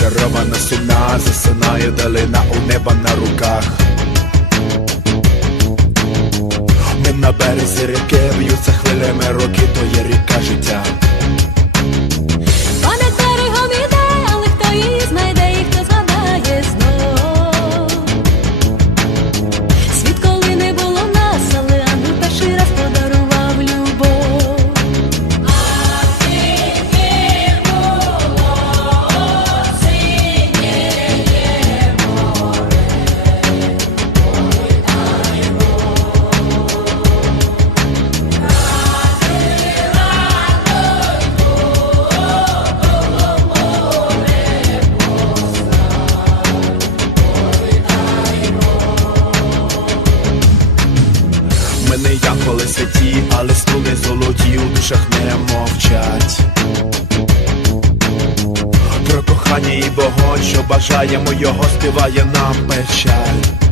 зачарована сумна, засинає долина у неба на руках. Ми на березі ріки б'ються хвилями роки, святі, але струни золоті у душах не мовчать. Про кохання і вогонь, що бажаємо його, співає нам печаль.